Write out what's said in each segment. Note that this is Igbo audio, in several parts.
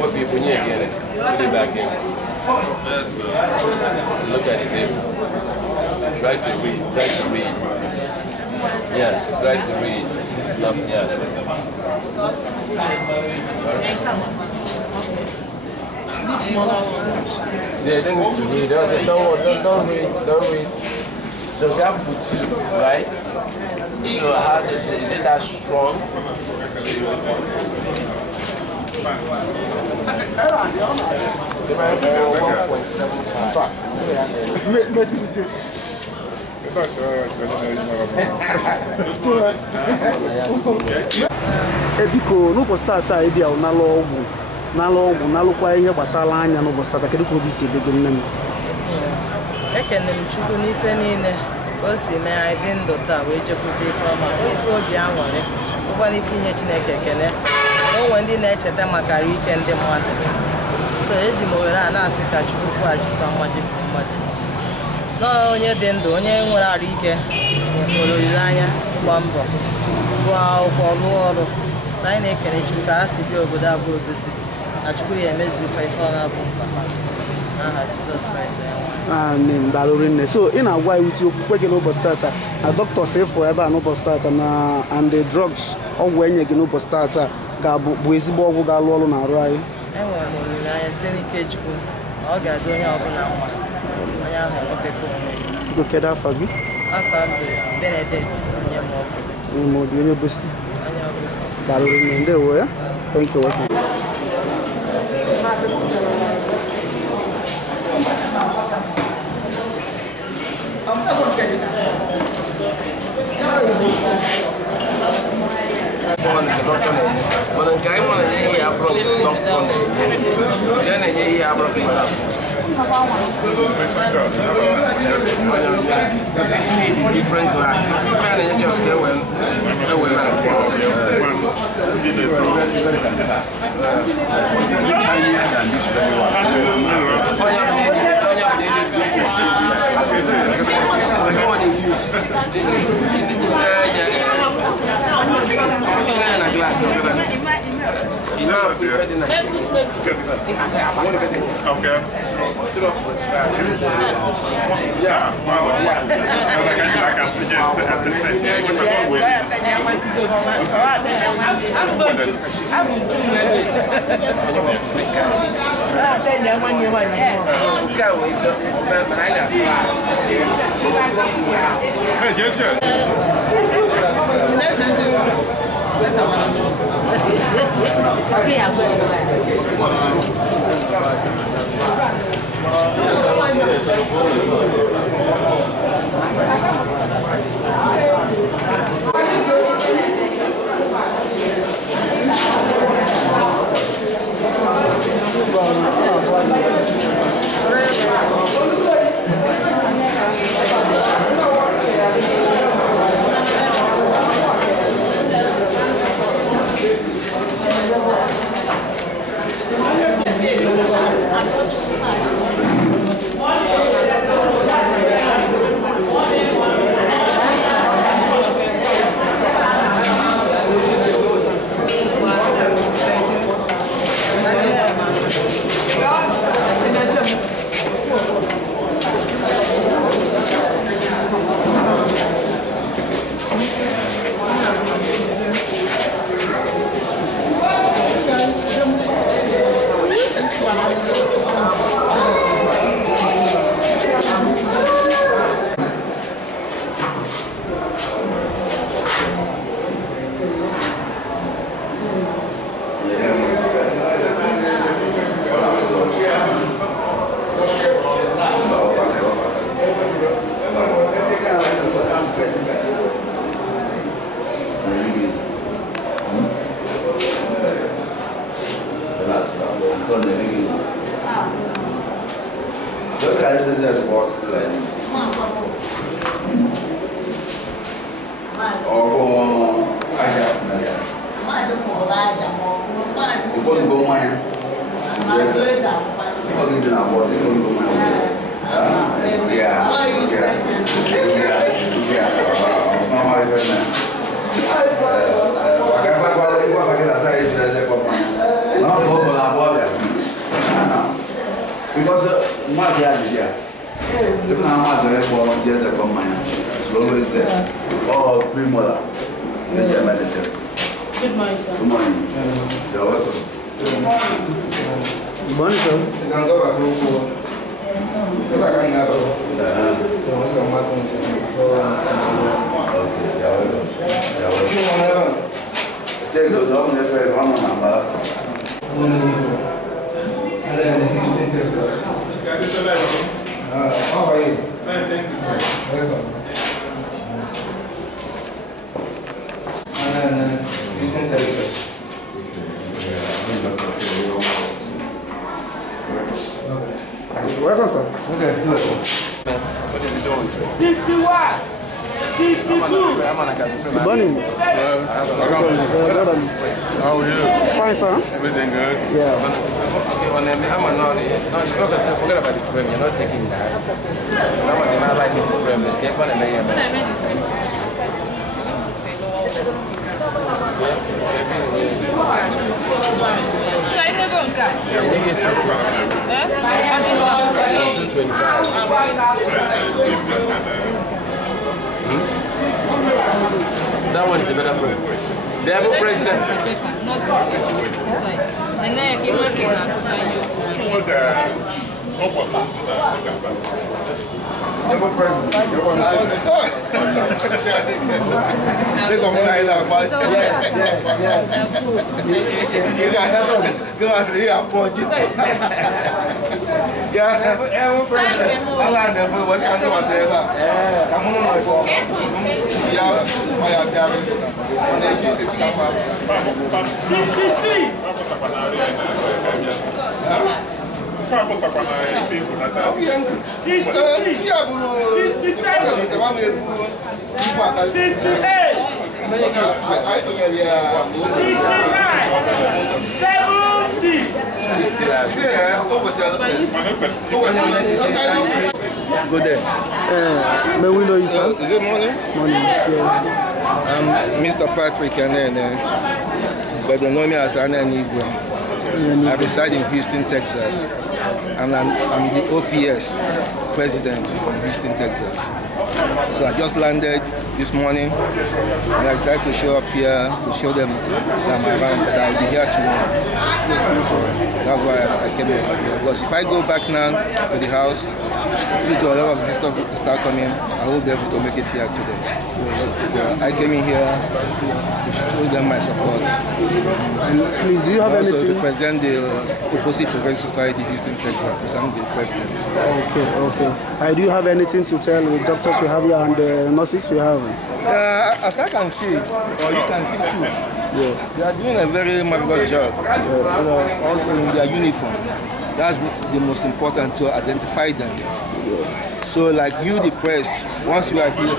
What people need again? Put it back in. Look at it, baby. Try to read. Try to read. Yeah, try to read. This stuff, yeah. Yeah, they need to read. Don't read. Don't read. So that puts you, right? So how is it that strong? Ebiko n'ụbọchị taata anyị bịa n'ala ọgwụ n'alụkwa ihe gbasara anya n'ụbọchị taata kedu ka obi si edego nne m ekene m Chukwu n'ife niile o si mee anyị dị ndụ taa wee jekwute ife ọma ife obi aṅụrị ụgbọala ife inye Chineke ekele onwe ndị na-echeta maka arụ ike ndị mmadụ so eji m ohere a na-asị ka Chukwu kwụghachifa mmaji nọọ onye dị ndụ onye nwere arụ ike nwere olileanya ịgba mbọ gụọ akwụkwọ lụọ ọrụ so anyị na-ekene Chukwu ka ha si bịa obodo abụọ ogosi na Chukwu ya emezu ife ọ na-abụ mkpafa n'aha Jizọs Kraịst ya nwa. Amen. Dalụ rinne. So ị na-agwa anyị wuti okwu gị n'ụbọchị taata na dọkịta si ịfụ ebe a n'ụbọchị taata na and the drugs ọgwụ enye gị n'ụbọchị taata bụ ezigbo ọgwụ ga-alụ ọrụ n'arụ anyị. Enwere m olileanya site n'ike Chukwu na ọ ga-adị onye ọbụla mma onye ahụ enwepekwa onwe ya. Kedu afa gị? Afa m bụ Benedict onye Obosi. Onye Obosi. Dalụ rinne. Ndewo ya. Thank you. Welcome. Different glasses. You just get one. Because my dad is here. Even our mother for years ago, mine. It's always there. Oh, pre-mother. Good morning, sir. Good morning. You're welcome. Good morning, sir. Houston, Texas. How are you? Fine, thank you. Welcome. Houston, Texas. Welcome, sir. Okay, good. What is he doing? 61! 62! Good morning. How are you? Fine, sir. Everything good? Yeah. Okay, well, I'm not forget about the frame. You're not taking that. How much am I like the frame? Get one and then that one is a better frame. They have a president. Good day. May we know you, sir? Is it morning? Morning. Yeah. I'm Mr. Patrick Anene, but they know me as Anene Igwe. I reside in Houston, Texas, and I'm the OPS president in Houston, Texas. So I just landed this morning, and I decided to show up here to show them that I'm around, that I'll be here tomorrow. So that's why I came over here. Because if I go back now to the house, due to a lot of visitors start coming, I won't be able to make it here today. So I came in here to show them my support. And please, do you have also anything? represent the Opposite Progressive Society Houston, Texas, because I'm the president. Okay. Do you have anything to tell the doctors we have here and the nurses we have? As I can see, or you can see too, they are doing a very marvelous job. Also in their uniform. That's the most important, to identify them. So like you, the press, once you are here,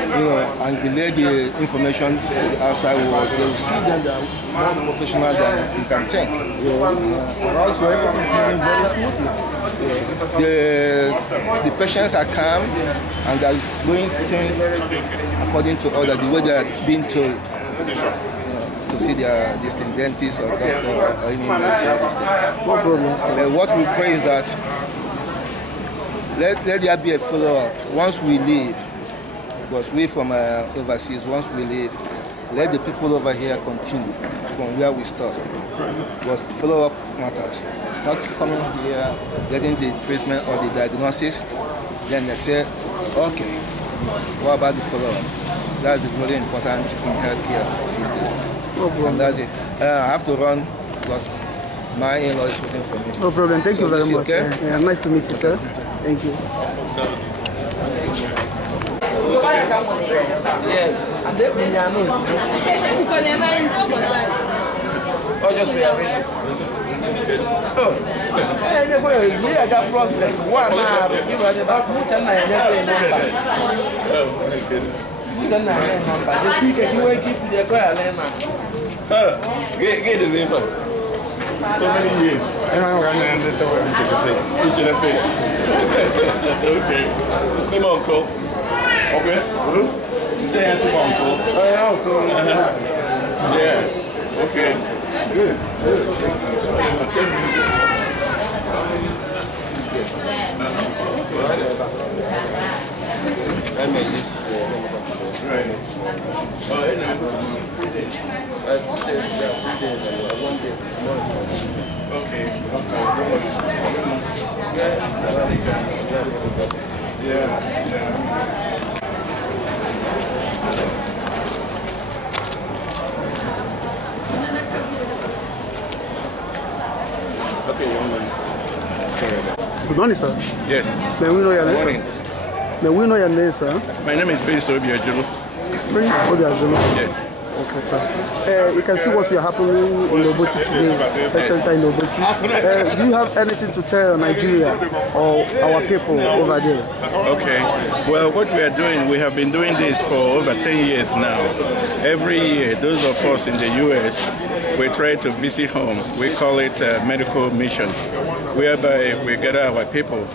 and relay the information to the outside world, they will see them that are more professional than you can think. And also everything is moving very smoothly. The patients are calm and they are doing things according to order, the way they are being told. To see their distant dentist or doctor or any medical. What we pray is that let there be a follow-up once we leave, because we from overseas, once we leave, let the people over here continue from where we stop. Because follow-up matters. Not coming here, getting the treatment or the diagnosis, then they say, okay, what about the follow-up? That's very important in healthcare system. And that's it. I have to run because my in-law is waiting for me. No problem. Thank you very much. Okay? Yeah, nice to meet you, sir. Thank you. Yes. Oh, just rearrange. Oh, we are that process. One hour. You are about much and I get this info. So many years. And I'm going to end it over into the face. Into the face. Okay. Same uncle. Okay. You say same uncle. Oh, yeah, uncle. Yeah. Okay. Good. I made this Right. Oh, hey, now. 2 days, yeah, 2 days, and 1 day tomorrow. Okay. Yeah. Okay, young man. Good morning, sir. Yes. May we know your name, Morning. sir? May we know your name, sir? My name is Prince Obiajulu. Prince Obiajulu. Yes. Okay, sir. You can see what we are happening in Obosi today, center in Obosi. Do you have anything to tell Nigeria or our people over there? Okay. Well, what we are doing, we have been doing this for over 10 years now. Every year, those of us in the U.S., we try to visit home. We call it a medical mission, whereby we gather our people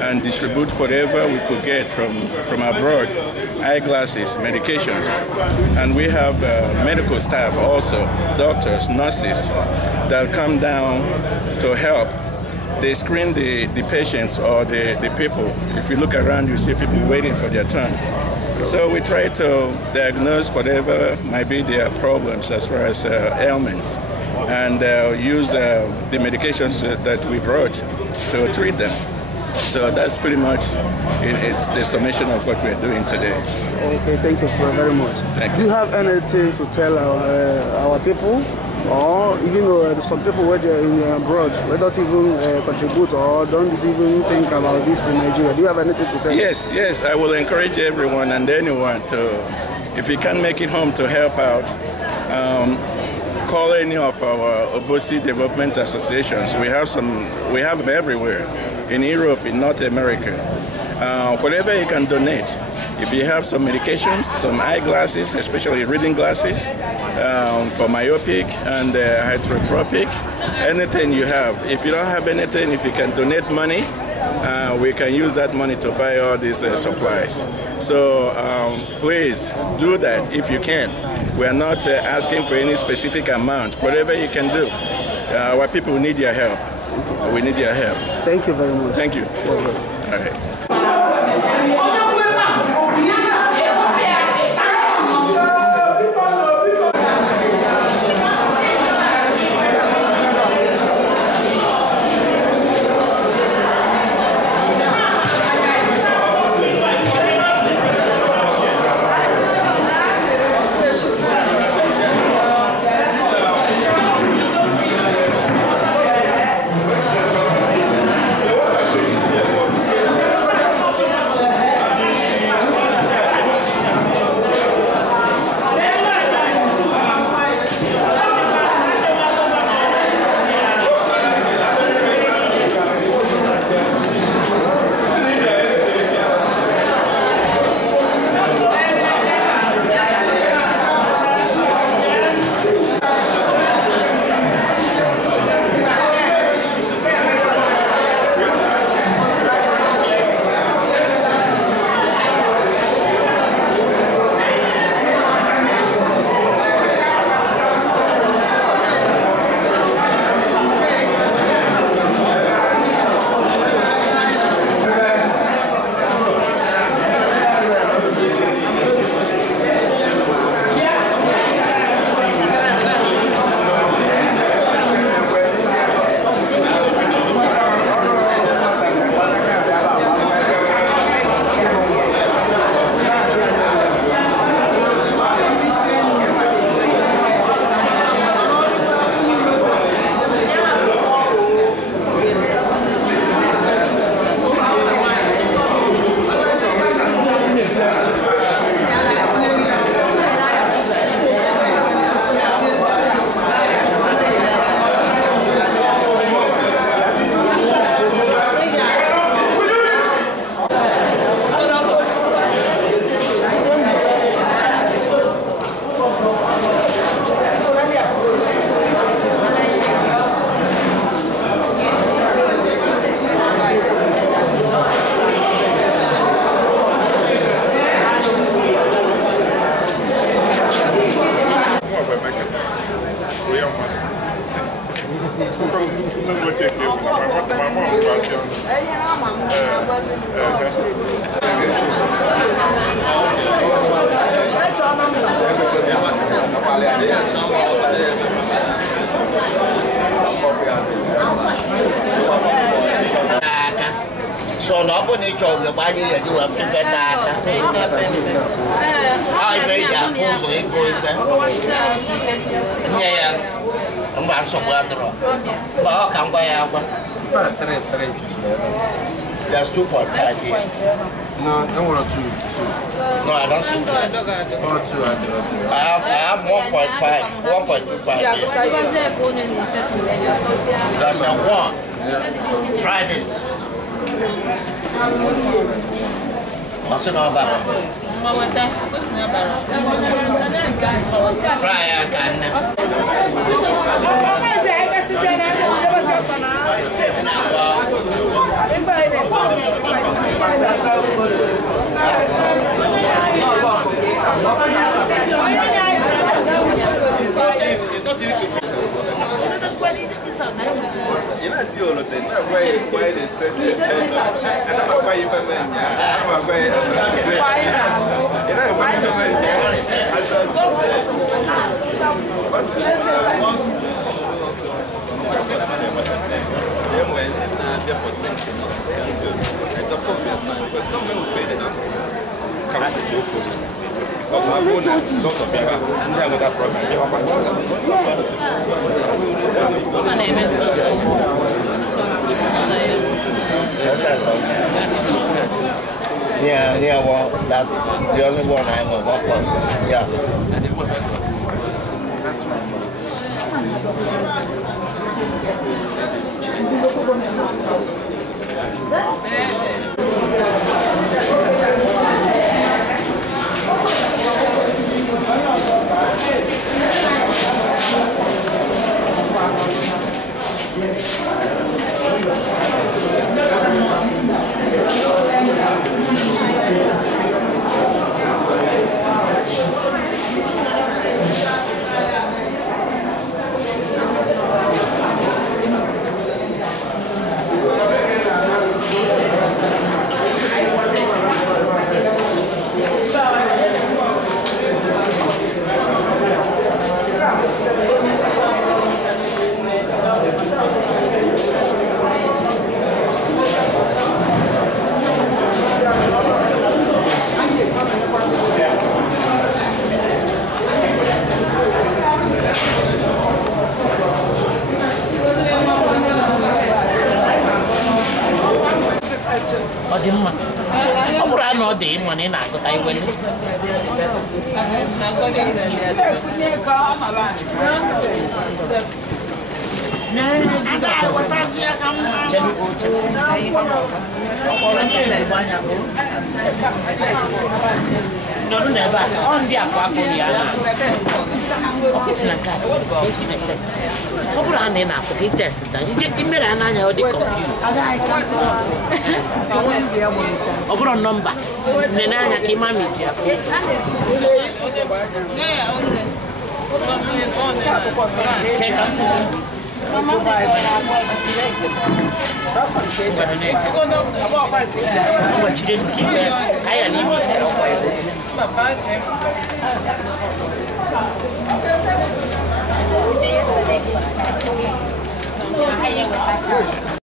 and distribute whatever we could get from abroad, eyeglasses, medications. And we have medical staff also, doctors, nurses, that come down to help. They screen the patients or the people. If you look around, you see people waiting for their turn. So we try to diagnose whatever might be their problems as far as ailments, and use the medications that we brought to treat them. So that's pretty much it's the summation of what we're doing today. Okay, thank you very much. Thank you. Do you have anything to tell our people? Or even some people where they're in abroad, they don't even contribute or don't even think about this in Nigeria. Do you have anything to tell? Yes, I will encourage everyone and anyone to, if you can make it home, to help out. Call any of our Obosi development associations. We have them everywhere, in Europe, in North America. Whatever you can donate. If you have some medications, some eyeglasses, especially reading glasses, for myopic and hydrotropic, anything you have. If you don't have anything, if you can donate money, we can use that money to buy all these supplies. So please do that if you can. We are not asking for any specific amount. Whatever you can do. Our people need your help. We need your help. Thank you very much. Thank you. All right. So nó có đi trồng được bao nhiêu giờ du lịch cái ta ai bây giờ cô sủi cái nghe ông bạn sụp ra rồi bỏ không quay ao quá just 2.5 here. No, I want 2. No, I don't see 2. Oh, 2 I have 1.5, 1.25 here. That's a 1. Try this. What's it all about? Try again. Yeah, well, that's the only one I'm a walk on. Yeah. Number. Nenanya kimami dia. Sasa